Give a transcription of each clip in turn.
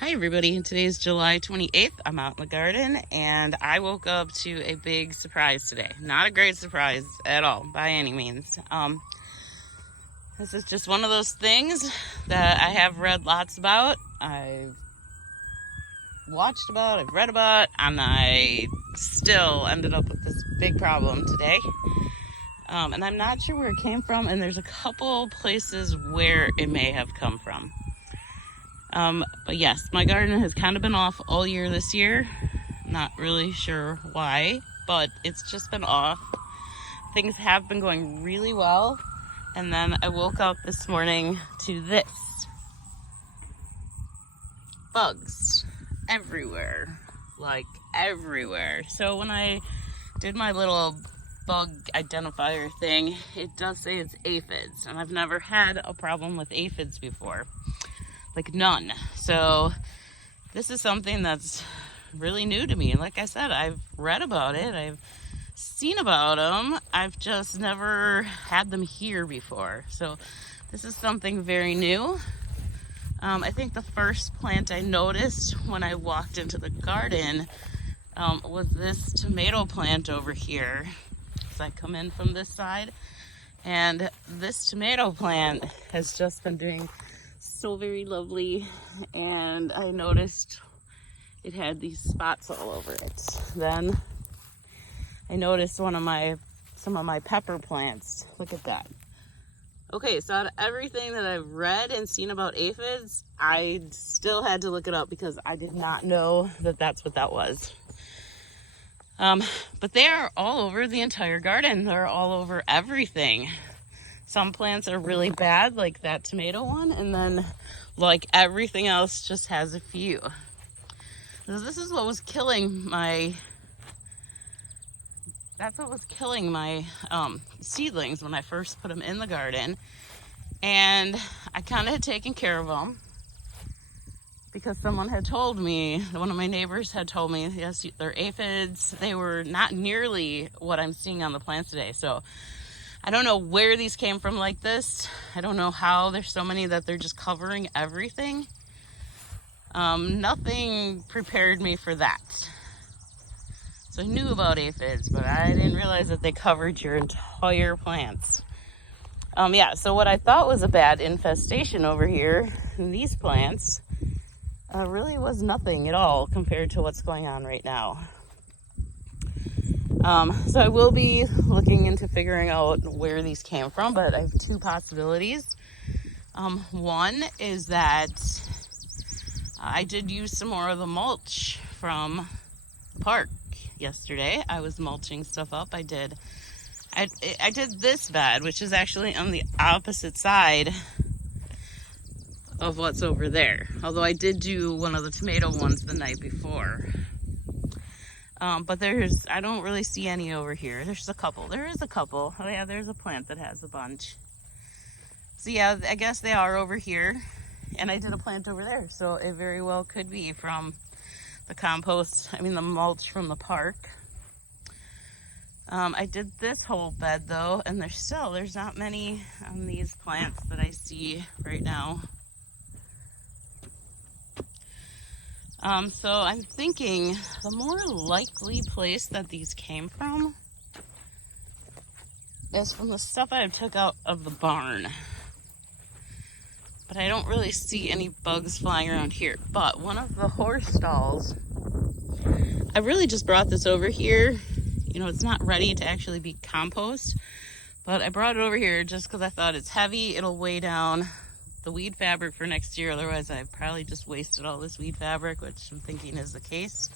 Hi everybody, today's July 28th. I'm out in the garden and I woke up to a big surprise today. Not a great surprise at all, by any means. This is just one of those things that I have read lots about, I've watched about, I've read about, and I still ended up with this big problem today. And I'm not sure where it came from, and there's a couple places where it may have come from. But yes, my garden has kind of been off all year this year. Not really sure why, but it's just been off. Things have been going really well. And then I woke up this morning to this. Bugs everywhere, like everywhere. So when I did my little bug identifier thing, it does say it's aphids. And I've never had a problem with aphids before. Like none. So this is something that's really new to me. Like I said, I've read about it, I've seen about them, I've just never had them here before. So this is something very new. I think the first plant I noticed when I walked into the garden was this tomato plant over here. So I come in from this side, and this tomato plant has just been doing so very lovely, and I noticed it had these spots all over it. Then I noticed some of my pepper plants. Look at that. Okay, so out of everything that I've read and seen about aphids, I still had to look it up because I did not know that that's what that was. But they are all over the entire garden. They're all over everything. Some plants are really bad, like that tomato one, and then like everything else just has a few. So this is what was killing my, seedlings when I first put them in the garden. And I kind of had taken care of them because someone had told me, one of my neighbors had told me, yes, they're aphids. They were not nearly what I'm seeing on the plants today. So I don't know where these came from like this. I don't know how there's so many that they're just covering everything. Nothing prepared me for that. So I knew about aphids, but I didn't realize that they covered your entire plants. So what I thought was a bad infestation over here in these plants really was nothing at all compared to what's going on right now. So I will be looking into figuring out where these came from, but I have two possibilities. One is that I did use some more of the mulch from the park yesterday. I was mulching stuff up. I did this bed, which is actually on the opposite side of what's over there. Although I did do one of the tomato ones the night before. But I don't really see any over here. There's a couple. There is a couple. Oh yeah, there's a plant that has a bunch. So yeah, I guess they are over here. And I did a plant over there. So it very well could be from the mulch from the park. I did this whole bed though, and there's not many on these plants that I see right now. So I'm thinking the more likely place that these came from is from the stuff I took out of the barn. But I don't really see any bugs flying around here. But one of the horse stalls, I really just brought this over here. It's not ready to actually be compost, but I brought it over here just because I thought it's heavy. It'll weigh down the weed fabric for next year. Otherwise, I probably just wasted all this weed fabric, which I'm thinking is the case.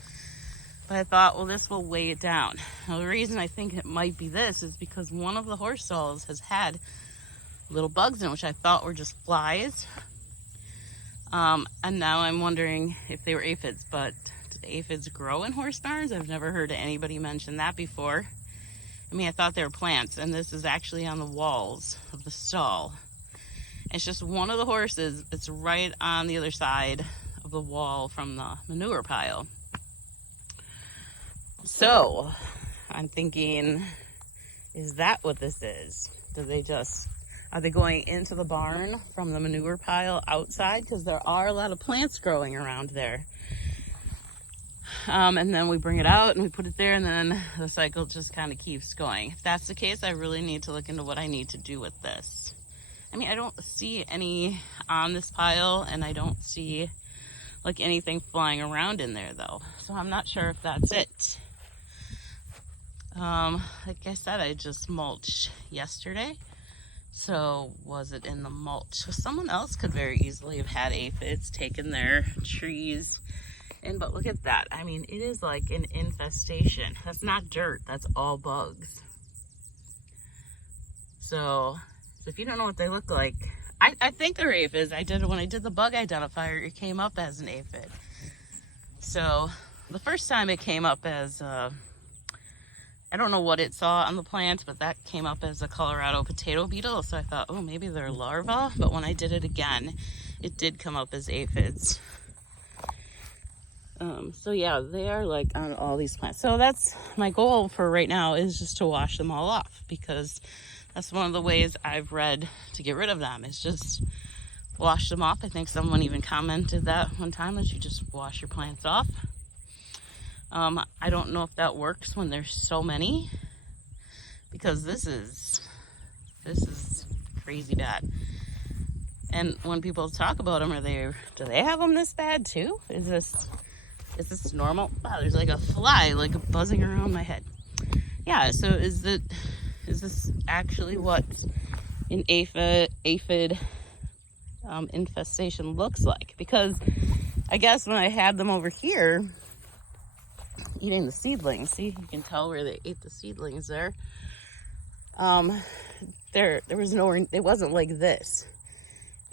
But I thought, well, this will weigh it down. Now, the reason I think it might be this is because one of the horse stalls has had little bugs in it, which I thought were just flies. And now I'm wondering if they were aphids, but do the aphids grow in horse barns? I've never heard anybody mention that before. I thought they were plants, and this is actually on the walls of the stall. It's just one of the horses. It's right on the other side of the wall from the manure pile. So I'm thinking, is that what this is? Do they just Are they going into the barn from the manure pile outside? Because there are a lot of plants growing around there. And then we bring it out and we put it there, and then the cycle just kind of keeps going. If that's the case, I really need to look into what I need to do with this. I mean, I don't see any on this pile, and I don't see like anything flying around in there though. So I'm not sure if that's it. Like I said, I just mulched yesterday. So was it in the mulch? So someone else could very easily have had aphids taken their trees. And but look at that. I mean, it is like an infestation. That's not dirt. That's all bugs. So if you don't know what they look like, I think they're aphids. When I did the bug identifier, it came up as an aphid. So the first time it came up as, I don't know what it saw on the plant, but that came up as a Colorado potato beetle. So I thought, oh, maybe they're larvae. But when I did it again, it did come up as aphids. So yeah, they are like on all these plants. So that's my goal for right now, is just to wash them all off, because that's one of the ways I've read to get rid of them, is just wash them off. I think someone even commented that one time, that you just wash your plants off. I don't know if that works when there's so many, because this is crazy bad. And when people talk about them, do they have them this bad too? Is this normal? Wow, there's like a fly like buzzing around my head. Yeah, so is this actually what an aphid infestation looks like? Because I guess when I had them over here eating the seedlings, see, you can tell where they ate the seedlings there. There was nowhere, it wasn't like this.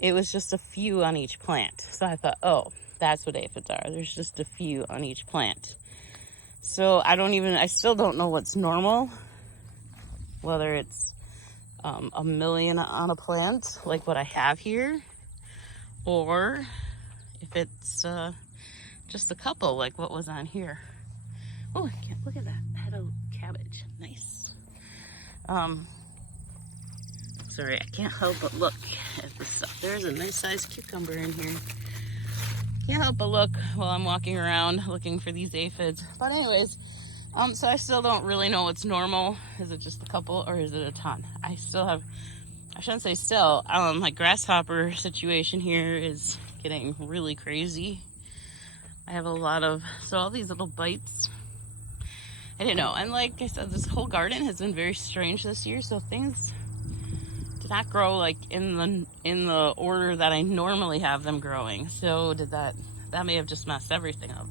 It was just a few on each plant. So I thought, oh, that's what aphids are. There's just a few on each plant. So I still don't know what's normal. Whether it's a million on a plant, like what I have here, or if it's just a couple, like what was on here. Oh, I can't look at that. I had a cabbage. Nice. Sorry, I can't help but look at this stuff. There's a nice sized cucumber in here. Can't help but look while I'm walking around looking for these aphids. But anyways, so I still don't really know what's normal. Is it just a couple or is it a ton? I shouldn't say still, my grasshopper situation here is getting really crazy. I have so all these little bites. I didn't know. And like I said, this whole garden has been very strange this year. So things did not grow like in the order that I normally have them growing. So that may have just messed everything up.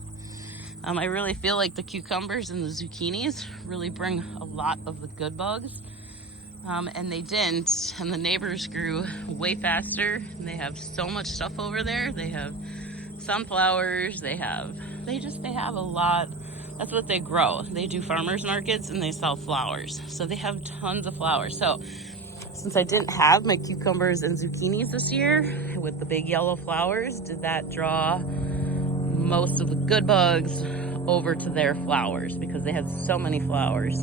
I really feel like the cucumbers and the zucchinis really bring a lot of the good bugs. And they didn't. And the neighbors grew way faster. And they have so much stuff over there. They have sunflowers. They have a lot. That's what they grow. They do farmers markets and they sell flowers. So they have tons of flowers. So since I didn't have my cucumbers and zucchinis this year with the big yellow flowers, did that draw most of the good bugs over to their flowers because they had so many flowers.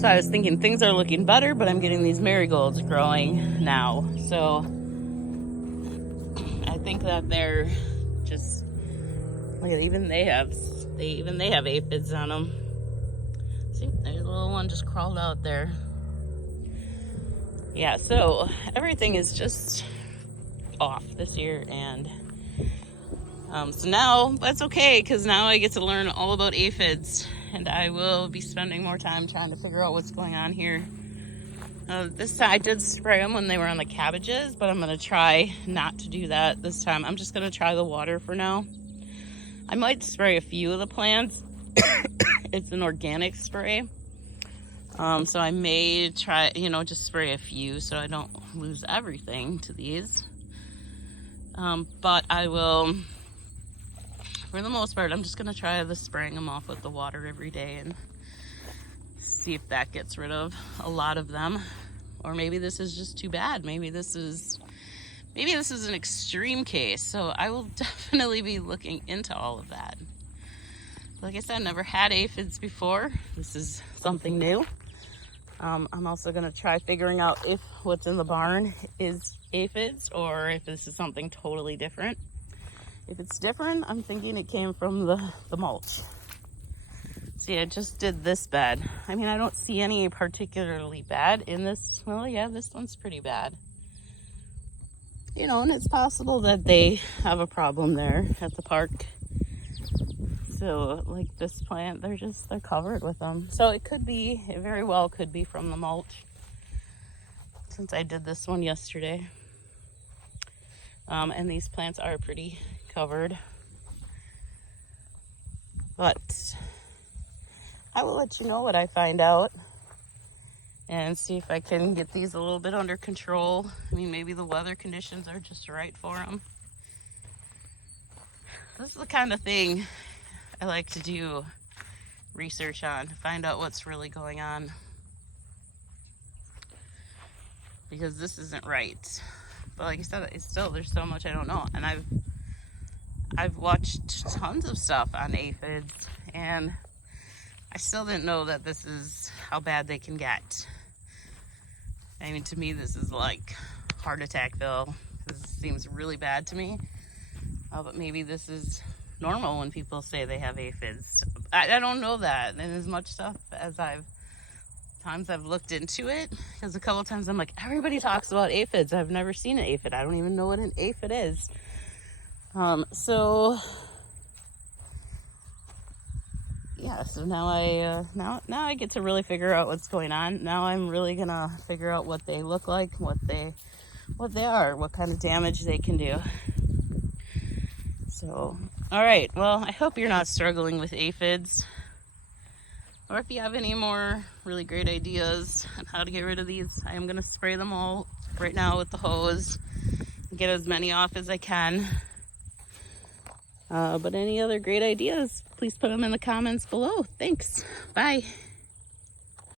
So I was thinking things are looking better, but I'm getting these marigolds growing now. So I think that they're just, look at, even they have aphids on them. See, there's a little one just crawled out there. Yeah, so everything is just off this year, and so now that's okay, because now I get to learn all about aphids, and I will be spending more time trying to figure out what's going on here. This time I did spray them when they were on the cabbages, but I'm going to try not to do that this time. I'm just going to try the water for now. I might spray a few of the plants. It's an organic spray. So I may try, just spray a few so I don't lose everything to these. But I will, for the most part, I'm just going to try spraying them off with the water every day and see if that gets rid of a lot of them. Or maybe this is just too bad. Maybe this is an extreme case. So I will definitely be looking into all of that. Like I said, I never had aphids before. This is something new. I'm also gonna try figuring out if what's in the barn is aphids or if this is something totally different. If it's different, I'm thinking it came from the mulch. See, I just did this bed. I mean, I don't see any particularly bad in this. Well, yeah, this one's pretty bad. You know, and it's possible that they have a problem there at the park. So, like this plant, they're covered with them. So it very well could be from the mulch, since I did this one yesterday. And these plants are pretty covered. But I will let you know what I find out and see if I can get these a little bit under control. I mean, maybe the weather conditions are just right for them. This is the kind of thing I like to do research on, to find out what's really going on. Because this isn't right. But like I said, there's so much I don't know. And I've watched tons of stuff on aphids, and I still didn't know that this is how bad they can get. I mean, to me, this is like heart attackville. This seems really bad to me. But maybe this is normal when people say they have aphids. I don't know that. And as much stuff as I've looked into it, because a couple times I'm like, everybody talks about aphids. I've never seen an aphid. I don't even know what an aphid is. So yeah, so now I get to really figure out what's going on. Now I'm really gonna figure out what they look like, what they are, what kind of damage they can do. So, all right, well, I hope you're not struggling with aphids. Or if you have any more really great ideas on how to get rid of these, I am going to spray them all right now with the hose and get as many off as I can. But any other great ideas, please put them in the comments below. Thanks. Bye.